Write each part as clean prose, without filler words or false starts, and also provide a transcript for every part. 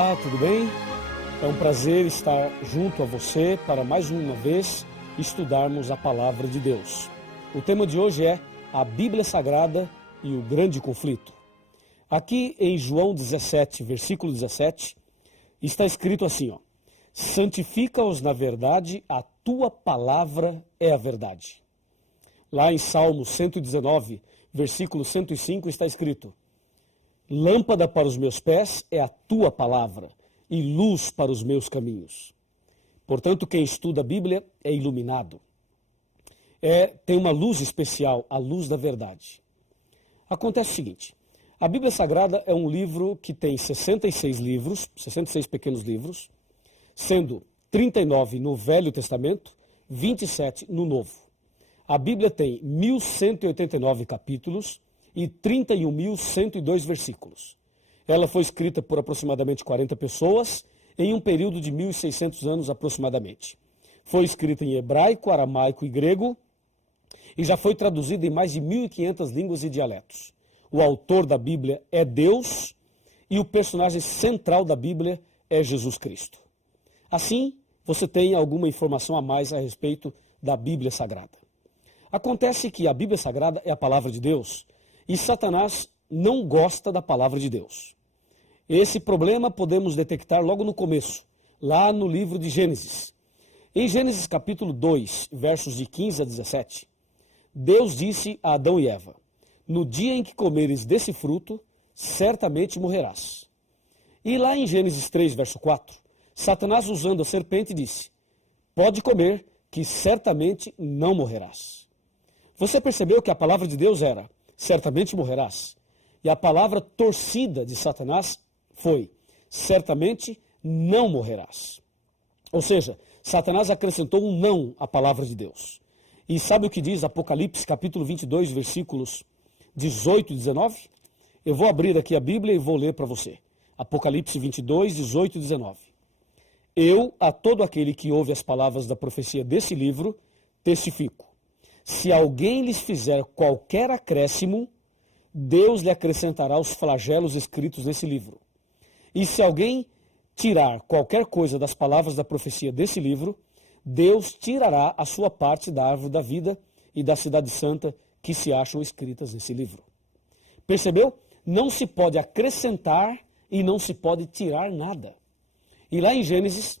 Olá, tudo bem? É um prazer estar junto a você para mais uma vez estudarmos a Palavra de Deus. O tema de hoje é a Bíblia Sagrada e o Grande Conflito. Aqui em João 17, versículo 17, está escrito assim, santifica-os na verdade, a tua palavra é a verdade. Lá em Salmo 119, versículo 105, está escrito, lâmpada para os meus pés é a tua palavra e luz para os meus caminhos. Portanto, quem estuda a Bíblia é iluminado. Tem uma luz especial, a luz da verdade. Acontece o seguinte, a Bíblia Sagrada é um livro que tem 66 livros, 66 pequenos livros, sendo 39 no Velho Testamento, 27 no Novo. A Bíblia tem 1.189 capítulos e 31.102 versículos. Ela foi escrita por aproximadamente 40 pessoas em um período de 1.600 anos aproximadamente. Foi escrita em hebraico, aramaico e grego e já foi traduzida em mais de 1.500 línguas e dialetos. O autor da Bíblia é Deus e o personagem central da Bíblia é Jesus Cristo. Assim, você tem alguma informação a mais a respeito da Bíblia Sagrada. Acontece que a Bíblia Sagrada é a palavra de Deus e Satanás não gosta da palavra de Deus. Esse problema podemos detectar logo no começo, lá no livro de Gênesis. Em Gênesis capítulo 2, versos de 15 a 17, Deus disse a Adão e Eva, no dia em que comeres desse fruto, certamente morrerás. E lá em Gênesis 3, verso 4, Satanás usando a serpente disse, pode comer, que certamente não morrerás. Você percebeu que a palavra de Deus era, certamente morrerás. E a palavra torcida de Satanás foi, certamente não morrerás. Ou seja, Satanás acrescentou um não à palavra de Deus. E sabe o que diz Apocalipse capítulo 22, versículos 18 e 19? Eu vou abrir aqui a Bíblia e vou ler para você. Apocalipse 22, 18 e 19. Eu, a todo aquele que ouve as palavras da profecia desse livro, testifico. Se alguém lhes fizer qualquer acréscimo, Deus lhe acrescentará os flagelos escritos nesse livro. E se alguém tirar qualquer coisa das palavras da profecia desse livro, Deus tirará a sua parte da árvore da vida e da cidade santa que se acham escritas nesse livro. Percebeu? Não se pode acrescentar e não se pode tirar nada. E lá em Gênesis,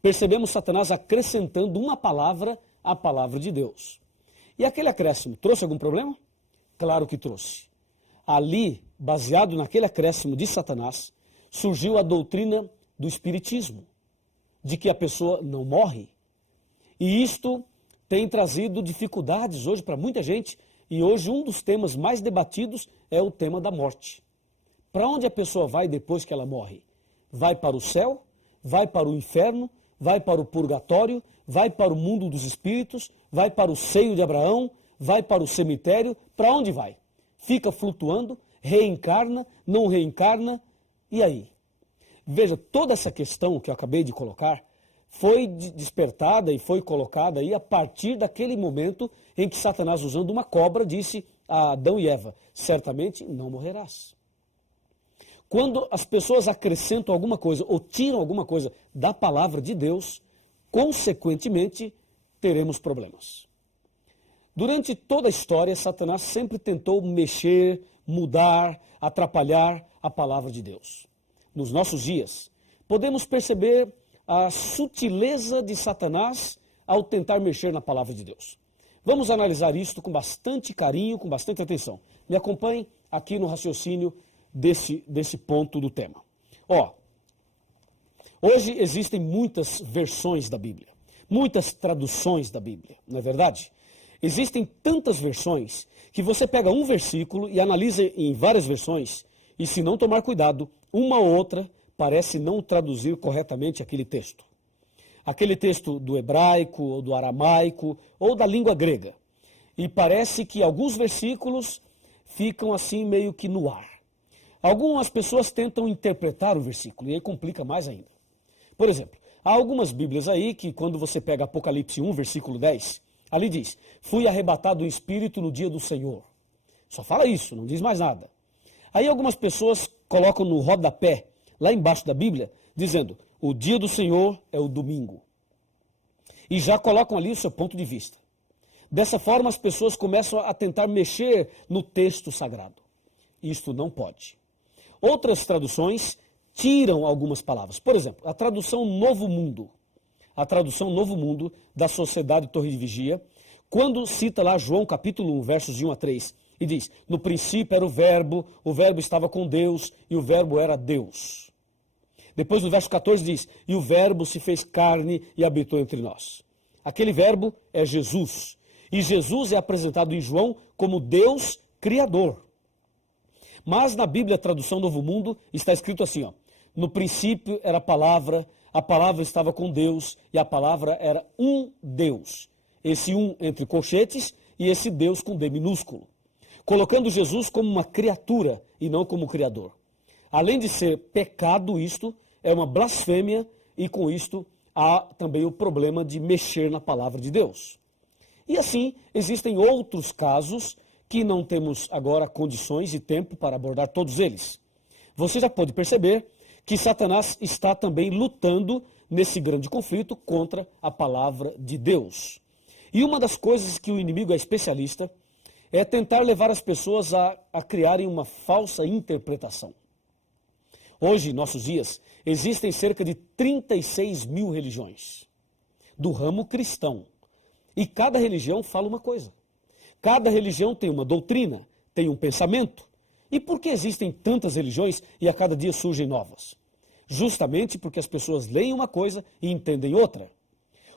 percebemos Satanás acrescentando uma palavra à palavra de Deus. E aquele acréscimo trouxe algum problema? Claro que trouxe. Ali, baseado naquele acréscimo de Satanás, surgiu a doutrina do espiritismo, de que a pessoa não morre. E isto tem trazido dificuldades hoje para muita gente, e hoje um dos temas mais debatidos é o tema da morte. Para onde a pessoa vai depois que ela morre? Vai para o céu? Vai para o inferno? Vai para o purgatório? Vai para o mundo dos espíritos? Vai para o seio de Abraão? Vai para o cemitério? Para onde vai? Fica flutuando? Reencarna? Não reencarna? E aí? Veja, toda essa questão que eu acabei de colocar foi despertada e foi colocada aí a partir daquele momento em que Satanás, usando uma cobra, disse a Adão e Eva, certamente não morrerás. Quando as pessoas acrescentam alguma coisa ou tiram alguma coisa da palavra de Deus, consequentemente, teremos problemas. Durante toda a história, Satanás sempre tentou mexer, mudar, atrapalhar a palavra de Deus. Nos nossos dias, podemos perceber a sutileza de Satanás ao tentar mexer na palavra de Deus. Vamos analisar isto com bastante carinho, com bastante atenção. Me acompanhe aqui no raciocínio desse ponto do tema. Hoje existem muitas versões da Bíblia, muitas traduções da Bíblia, não é verdade? Existem tantas versões que você pega um versículo e analisa em várias versões e, se não tomar cuidado, uma ou outra parece não traduzir corretamente aquele texto. Aquele texto do hebraico, ou do aramaico, ou da língua grega. E parece que alguns versículos ficam assim meio que no ar. Algumas pessoas tentam interpretar o versículo e aí complica mais ainda. Por exemplo, há algumas Bíblias aí que quando você pega Apocalipse 1, versículo 10, ali diz, fui arrebatado em espírito no dia do Senhor. Só fala isso, não diz mais nada. Aí algumas pessoas colocam no rodapé lá embaixo da Bíblia, dizendo: o dia do Senhor é o domingo. E já colocam ali o seu ponto de vista. Dessa forma, as pessoas começam a tentar mexer no texto sagrado. Isto não pode. Outras traduções tiram algumas palavras. Por exemplo, a tradução Novo Mundo. A tradução Novo Mundo da Sociedade Torre de Vigia, quando cita lá João capítulo 1, versos de 1 a 3, e diz: no princípio era o verbo estava com Deus, e o verbo era Deus. Depois no verso 14 diz: e o verbo se fez carne e habitou entre nós. Aquele verbo é Jesus. E Jesus é apresentado em João como Deus Criador. Mas na Bíblia, a tradução Novo Mundo, está escrito assim, ó: no princípio era a palavra estava com Deus, e a palavra era um Deus. Esse um entre colchetes e esse Deus com D minúsculo. Colocando Jesus como uma criatura e não como criador. Além de ser pecado isto, é uma blasfêmia, e com isto há também o problema de mexer na palavra de Deus. E assim, existem outros casos que não temos agora condições e tempo para abordar todos eles. Você já pode perceber que Satanás está também lutando nesse grande conflito contra a palavra de Deus. E uma das coisas que o inimigo é especialista é tentar levar as pessoas a criarem uma falsa interpretação. Hoje, em nossos dias, existem cerca de 36 mil religiões do ramo cristão. E cada religião fala uma coisa. Cada religião tem uma doutrina, tem um pensamento. E por que existem tantas religiões e a cada dia surgem novas? Justamente porque as pessoas leem uma coisa e entendem outra.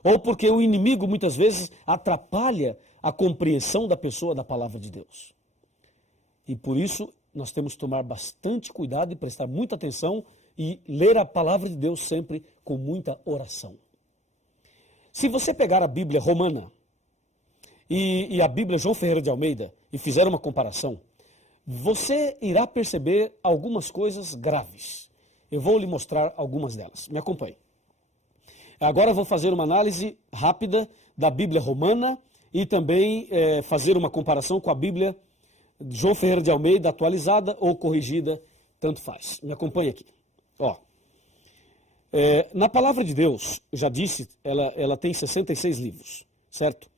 Ou porque o inimigo muitas vezes atrapalha a compreensão da pessoa da palavra de Deus. E por isso nós temos que tomar bastante cuidado e prestar muita atenção e ler a palavra de Deus sempre com muita oração. Se você pegar a Bíblia romana e a Bíblia João Ferreira de Almeida e fizer uma comparação, você irá perceber algumas coisas graves. Eu vou lhe mostrar algumas delas. Me acompanhe. Agora eu vou fazer uma análise rápida da Bíblia romana e também fazer uma comparação com a Bíblia João Ferreira de Almeida, atualizada ou corrigida, tanto faz. Me acompanhe aqui. Ó, na palavra de Deus, eu já disse, ela tem 66 livros, certo?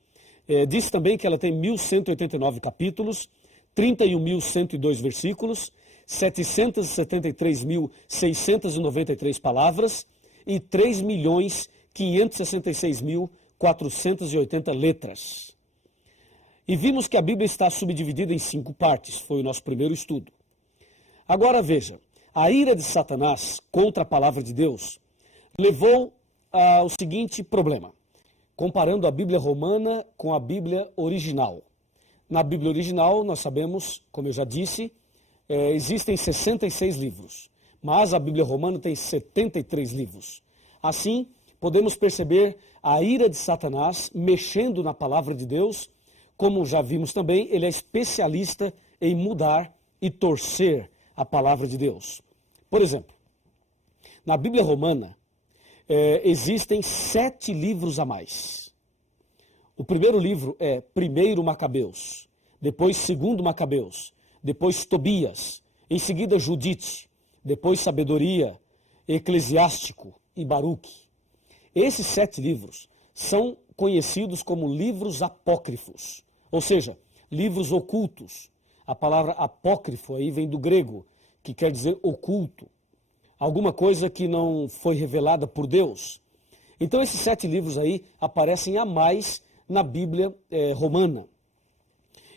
Disse também que ela tem 1.189 capítulos, 31.102 versículos, 773.693 palavras e 3.566.480 letras. E vimos que a Bíblia está subdividida em 5 partes, foi o nosso primeiro estudo. Agora veja, a ira de Satanás contra a palavra de Deus levou ao seguinte problema, comparando a Bíblia romana com a Bíblia original. Na Bíblia original, nós sabemos, como eu já disse, existem 66 livros, mas a Bíblia romana tem 73 livros. Assim, podemos perceber a ira de Satanás mexendo na palavra de Deus. Como já vimos também, ele é especialista em mudar e torcer a palavra de Deus. Por exemplo, na Bíblia romana, existem 7 livros a mais. O primeiro livro é 1 Macabeus, depois 2 Macabeus, depois Tobias, em seguida Judite, depois Sabedoria, Eclesiástico e Baruque. Esses 7 livros são conhecidos como livros apócrifos, ou seja, livros ocultos. A palavra apócrifo aí vem do grego, que quer dizer oculto. Alguma coisa que não foi revelada por Deus. Então esses 7 livros aí aparecem a mais na Bíblia romana.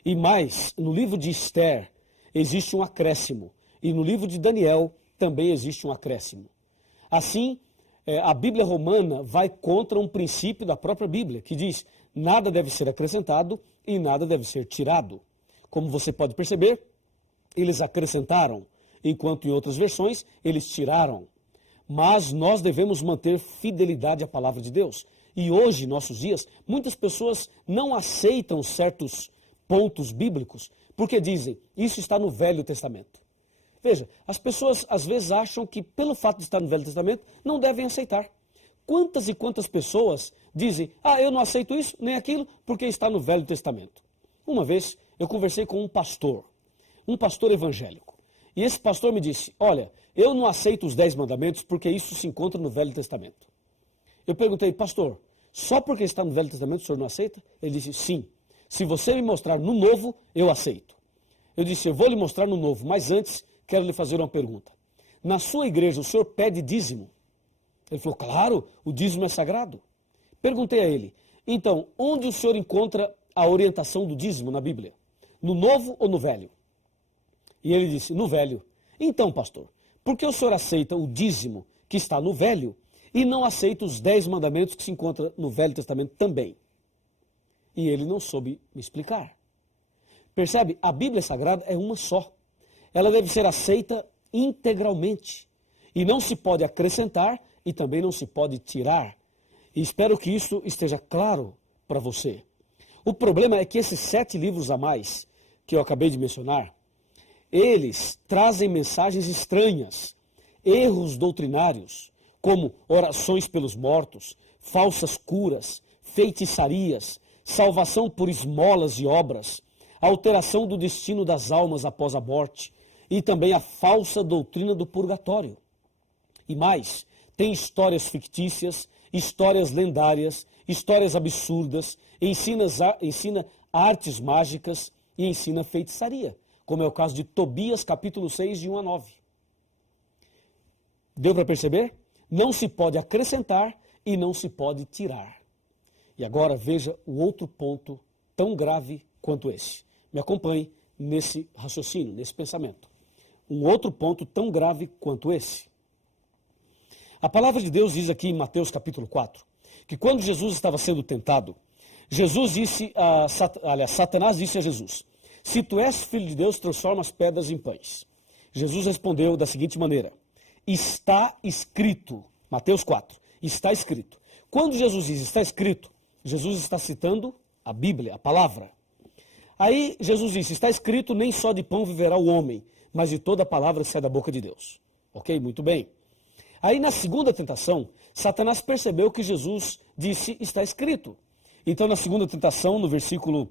E mais, no livro de Esther existe um acréscimo. E no livro de Daniel também existe um acréscimo. Assim, a Bíblia romana vai contra um princípio da própria Bíblia, que diz: nada deve ser acrescentado e nada deve ser tirado. Como você pode perceber, eles acrescentaram, enquanto em outras versões eles tiraram. Mas nós devemos manter fidelidade à palavra de Deus. E hoje, em nossos dias, muitas pessoas não aceitam certos pontos bíblicos, porque dizem, isso está no Velho Testamento. Veja, as pessoas às vezes acham que pelo fato de estar no Velho Testamento, não devem aceitar. Quantas e quantas pessoas dizem, eu não aceito isso nem aquilo, porque está no Velho Testamento. Uma vez eu conversei com um pastor evangélico, E esse pastor me disse, olha, eu não aceito os 10 mandamentos porque isso se encontra no Velho Testamento. Eu perguntei, pastor, só porque está no Velho Testamento o senhor não aceita? Ele disse, sim. Se você me mostrar no Novo, eu aceito. Eu disse, eu vou lhe mostrar no Novo, mas antes quero lhe fazer uma pergunta. Na sua igreja o senhor pede dízimo? Ele falou, claro, o dízimo é sagrado. Perguntei a ele, então, onde o senhor encontra a orientação do dízimo na Bíblia? No Novo ou no Velho? E ele disse, no Velho. Então, pastor, por que o senhor aceita o dízimo que está no Velho e não aceita os 10 mandamentos que se encontram no Velho Testamento também? E ele não soube me explicar. Percebe? A Bíblia Sagrada é uma só. Ela deve ser aceita integralmente. E não se pode acrescentar e também não se pode tirar. E espero que isso esteja claro para você. O problema é que esses 7 livros a mais que eu acabei de mencionar, eles trazem mensagens estranhas, erros doutrinários, como orações pelos mortos, falsas curas, feitiçarias, salvação por esmolas e obras, alteração do destino das almas após a morte e também a falsa doutrina do purgatório. E mais, tem histórias fictícias, histórias lendárias, histórias absurdas, ensina artes mágicas e ensina feitiçaria, como é o caso de Tobias, capítulo 6, de 1 a 9. Deu para perceber? Não se pode acrescentar e não se pode tirar. E agora veja o outro ponto tão grave quanto esse. Me acompanhe nesse raciocínio, nesse pensamento. Um outro ponto tão grave quanto esse. A palavra de Deus diz aqui em Mateus capítulo 4, que quando Jesus estava sendo tentado, Satanás disse a Jesus, se tu és filho de Deus, transforma as pedras em pães. Jesus respondeu da seguinte maneira, está escrito, Mateus 4, está escrito. Quando Jesus diz está escrito, Jesus está citando a Bíblia, a palavra. Aí Jesus disse, está escrito, nem só de pão viverá o homem, mas de toda a palavra que sai da boca de Deus. Ok? Muito bem. Aí na segunda tentação, Satanás percebeu que Jesus disse, está escrito. Então na segunda tentação, no versículo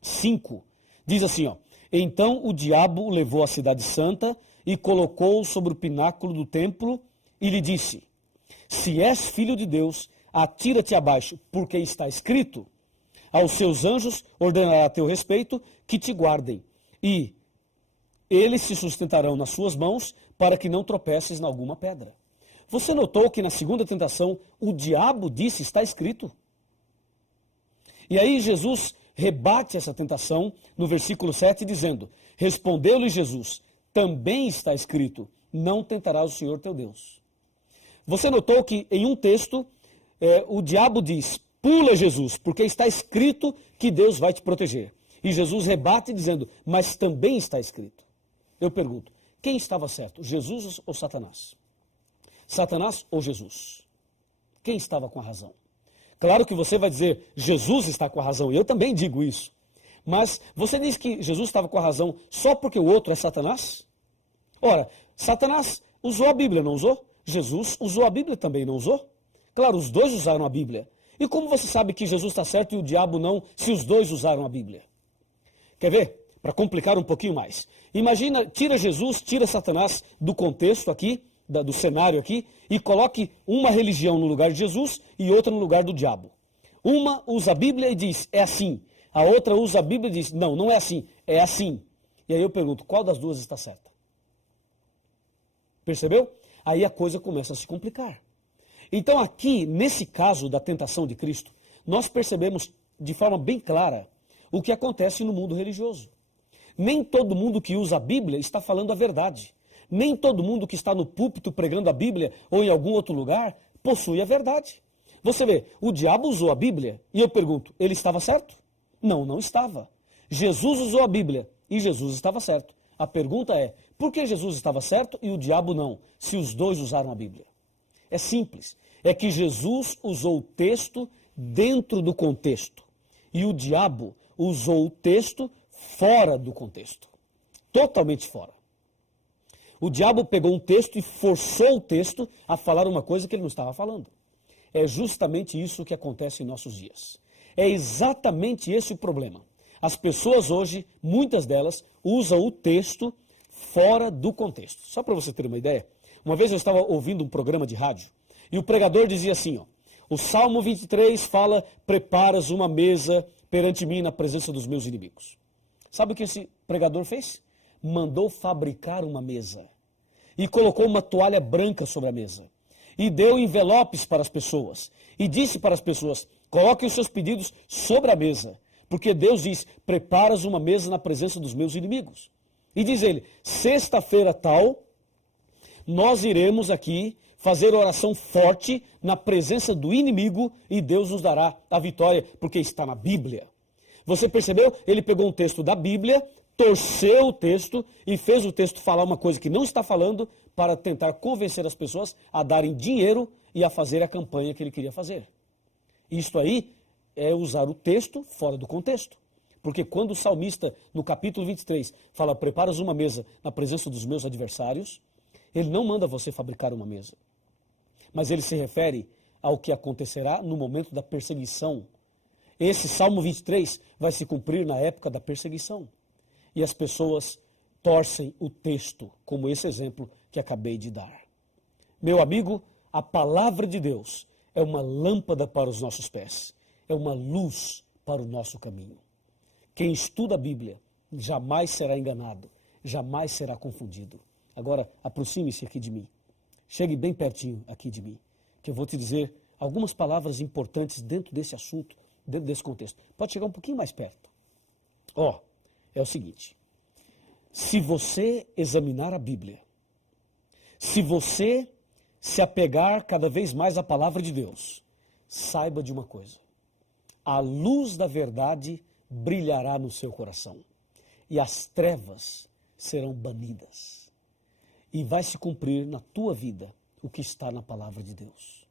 5, diz assim, ó, então o diabo o levou à cidade santa e colocou-o sobre o pináculo do templo e lhe disse, se és filho de Deus, atira-te abaixo, porque está escrito, aos seus anjos ordenará a teu respeito que te guardem, e eles se sustentarão nas suas mãos para que não tropeces em alguma pedra. Você notou que na segunda tentação o diabo disse, está escrito? E aí Jesus rebate essa tentação no versículo 7 dizendo, respondeu-lhe Jesus, também está escrito, não tentarás o Senhor teu Deus. Você notou que em um texto o diabo diz, pula Jesus, porque está escrito que Deus vai te proteger. E Jesus rebate dizendo, mas também está escrito. Eu pergunto, quem estava certo, Jesus ou Satanás? Satanás ou Jesus? Quem estava com a razão? Claro que você vai dizer, Jesus está com a razão, e eu também digo isso. Mas você diz que Jesus estava com a razão só porque o outro é Satanás? Ora, Satanás usou a Bíblia, não usou? Jesus usou a Bíblia também, não usou? Claro, os dois usaram a Bíblia. E como você sabe que Jesus está certo e o diabo não, se os dois usaram a Bíblia? Quer ver? Para complicar um pouquinho mais. Imagina, tira Jesus, tira Satanás do contexto aqui, do cenário aqui, e coloque uma religião no lugar de Jesus e outra no lugar do diabo. Uma usa a Bíblia e diz, é assim. A outra usa a Bíblia e diz, não, não é assim, é assim. E aí eu pergunto, qual das duas está certa? Percebeu? Aí a coisa começa a se complicar. Então aqui, nesse caso da tentação de Cristo, nós percebemos de forma bem clara o que acontece no mundo religioso. Nem todo mundo que usa a Bíblia está falando a verdade. Nem todo mundo que está no púlpito pregando a Bíblia ou em algum outro lugar possui a verdade. Você vê, o diabo usou a Bíblia e eu pergunto, ele estava certo? Não, não estava. Jesus usou a Bíblia e Jesus estava certo. A pergunta é, por que Jesus estava certo e o diabo não, se os dois usaram a Bíblia? É simples, é que Jesus usou o texto dentro do contexto e o diabo usou o texto fora do contexto, totalmente fora. O diabo pegou um texto e forçou o texto a falar uma coisa que ele não estava falando. É justamente isso que acontece em nossos dias. É exatamente esse o problema. As pessoas hoje, muitas delas, usam o texto fora do contexto. Só para você ter uma ideia, uma vez eu estava ouvindo um programa de rádio e o pregador dizia assim, ó, o Salmo 23 fala, preparas uma mesa perante mim na presença dos meus inimigos. Sabe o que esse pregador fez? Mandou fabricar uma mesa e colocou uma toalha branca sobre a mesa e deu envelopes para as pessoas e disse para as pessoas, coloquem os seus pedidos sobre a mesa, porque Deus diz, preparas uma mesa na presença dos meus inimigos. E diz ele, sexta-feira tal, nós iremos aqui fazer oração forte na presença do inimigo e Deus nos dará a vitória, porque está na Bíblia. Você percebeu? Ele pegou um texto da Bíblia, torceu o texto e fez o texto falar uma coisa que não está falando para tentar convencer as pessoas a darem dinheiro e a fazer a campanha que ele queria fazer. Isto aí é usar o texto fora do contexto. Porque quando o salmista, no capítulo 23, fala, preparas uma mesa na presença dos meus adversários, ele não manda você fabricar uma mesa. Mas ele se refere ao que acontecerá no momento da perseguição. Esse Salmo 23 vai se cumprir na época da perseguição. E as pessoas torcem o texto, como esse exemplo que acabei de dar. Meu amigo, a palavra de Deus é uma lâmpada para os nossos pés, é uma luz para o nosso caminho. Quem estuda a Bíblia jamais será enganado, jamais será confundido. Agora, aproxime-se aqui de mim. Chegue bem pertinho aqui de mim, que eu vou te dizer algumas palavras importantes dentro desse assunto, dentro desse contexto. Pode chegar um pouquinho mais perto. É o seguinte, se você examinar a Bíblia, se você se apegar cada vez mais à palavra de Deus, saiba de uma coisa, a luz da verdade brilhará no seu coração e as trevas serão banidas. E vai se cumprir na tua vida o que está na palavra de Deus.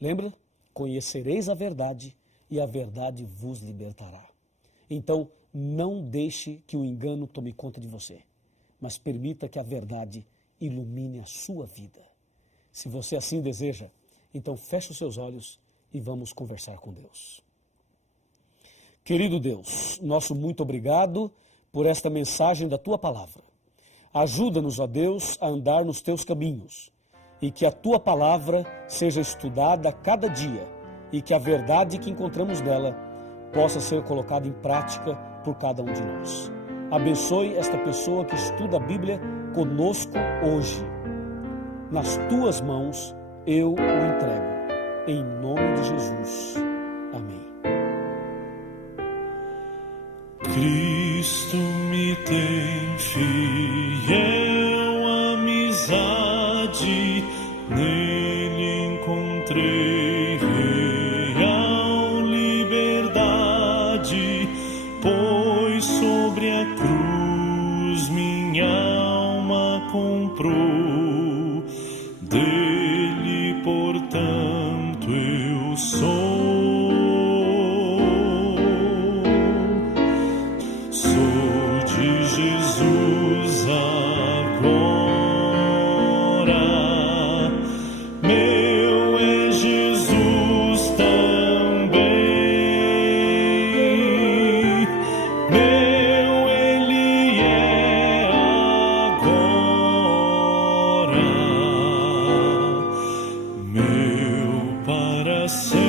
Lembra? Conhecereis a verdade e a verdade vos libertará. Então, não deixe que o engano tome conta de você, mas permita que a verdade ilumine a sua vida. Se você assim deseja, então feche os seus olhos e vamos conversar com Deus. Querido Deus, nosso muito obrigado por esta mensagem da Tua Palavra. Ajuda-nos, ó Deus, a andar nos Teus caminhos e que a Tua Palavra seja estudada a cada dia e que a verdade que encontramos nela possa ser colocada em prática por cada um de nós. Abençoe esta pessoa que estuda a Bíblia conosco hoje. Nas Tuas mãos eu o entrego. Em nome de Jesus. Amém. Cristo me tem fiel amizade, nele encontrei real liberdade, pois sobre a cruz minha alma comprou, dele portanto eu sou. Jesus agora, meu é Jesus também, meu Ele é agora, meu para sempre.